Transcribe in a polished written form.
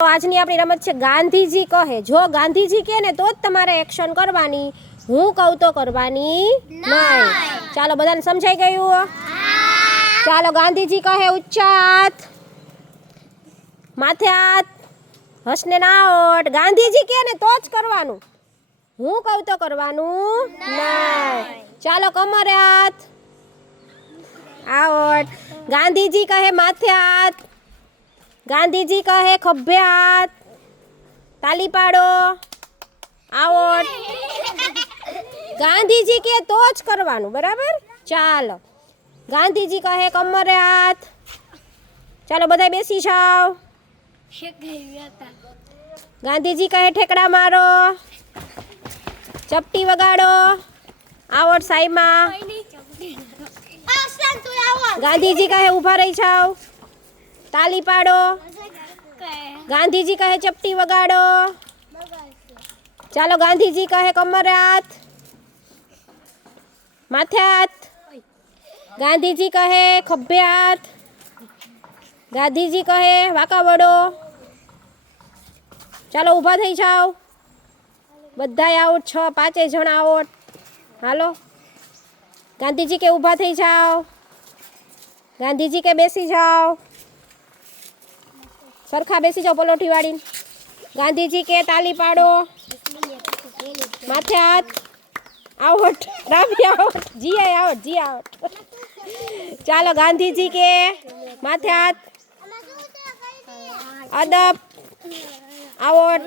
આજની આપણી રમત છે ગાંધીજી કહે। જો ગાંધીજી કહે ને તો જ તમારે એક્શન કરવાની, હું કહું તો કરવાની નહીં। ચાલો બધાને સમજાઈ ગયું? ચાલો ગાંધીજી કહે ઊંચા હાથ, માથે હાથ, હસને ના ઓટ। ગાંધીજી કહે ને તો જ કરવાનું, હું કહું તો કરવાનું નહીં। ચાલો કમરે હાથ, આ ઓટ। ગાંધીજી કહે માથે હાથ, ગાંધીજી કહે ખભે હાથ, તાલી પાડો, આવોટ। ગાંધીજી કહે તો જ કરવાનું, બરાબર? ચાલો ગાંધીજી કહે કમરે હાથ, ચાલો બધા બેસી જાઓ। ગાંધીજી કહે ઠેકડા મારો, ચપટી વગાડો, આવોટ સાઈમાં। ગાંધીજી કહે ઊભા રહી જાઓ, તાલી પાડો। ગાંધીજી કહે ચપટી વગાડો, ચાલો ગાંધીજી કહે કમરે હાથ, માથે હાથ। ગાંધીજી કહે ખભે હાથ, ગાંધીજી કહે વાંકા વળો, ચાલો ઊભા થઈ જાઓ બધાય આઉટ, 5 જણ આઉટ। હાલો ગાંધીજી કે ઊભા થઈ જાઓ, ગાંધીજી કે બેસી જાઓ, સરખા બેસી જાઓ પલોઠી વાળીને। ગાંધીજી કે તાલી પાડો, માથે હાથ, આવટ, રામી આવટ, જી આવટ, જી આવટ। ચાલો ગાંધીજી કે માથે હાથ, અદબ, આવટ,